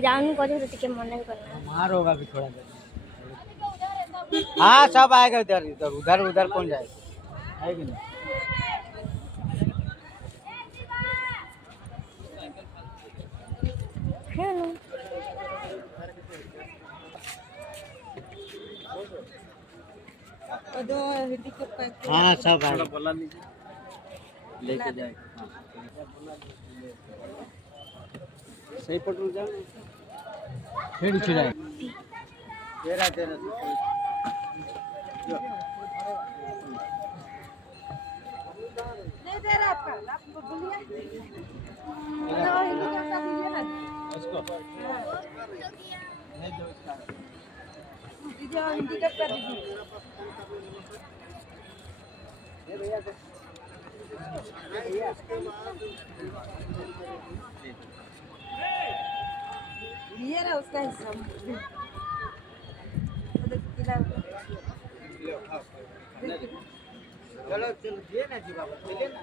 जाऊन को तो टिके मन नहीं करना मार होगा भी थोड़ा देर। हाँ सब आएगा इधर इधर उधर उधर कौन जाएगा है कि नहीं। हाँ सब आएगा लेके जाएगा। सही पटल जाओ फिर छिड़ाए तेरा तेरा नहीं दे रहा आपका आप बोलिए इसको नहीं दो इसका वीडियो हिंदी कट कर दीजिए ये भैया ये रहा उसका हिस्सा चलो चलो दिए ना जी बाबा चलिए ना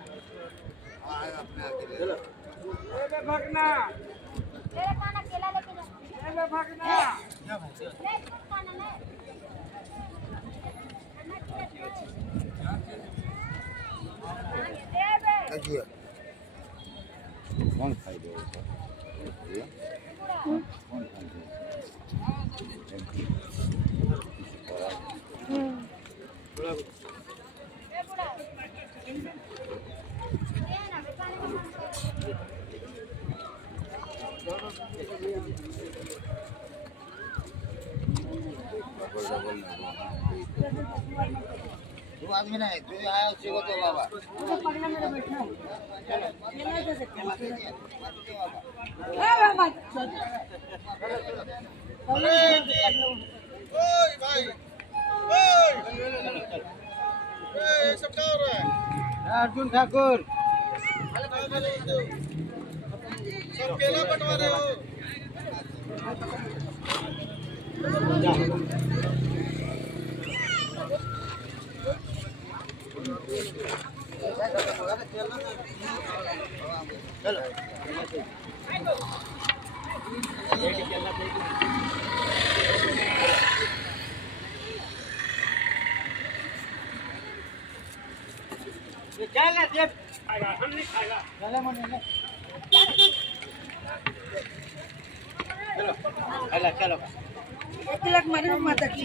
चलो भागना तेरे खाना केला लेके जा भागना कौन खाएगा कौन खाएगा दो आदमी नहीं जो आया उसी को तो बाबा पकड़ना मेरा बैठना ये नहीं दे सकते ओए भाई ओए सब क्या हो रहा है अर्जुन ठाकुर सब केला बंटवा रहे हो चलो चल हम नहीं खाएगा चलो चलो चलो 1 लाख मारे माता की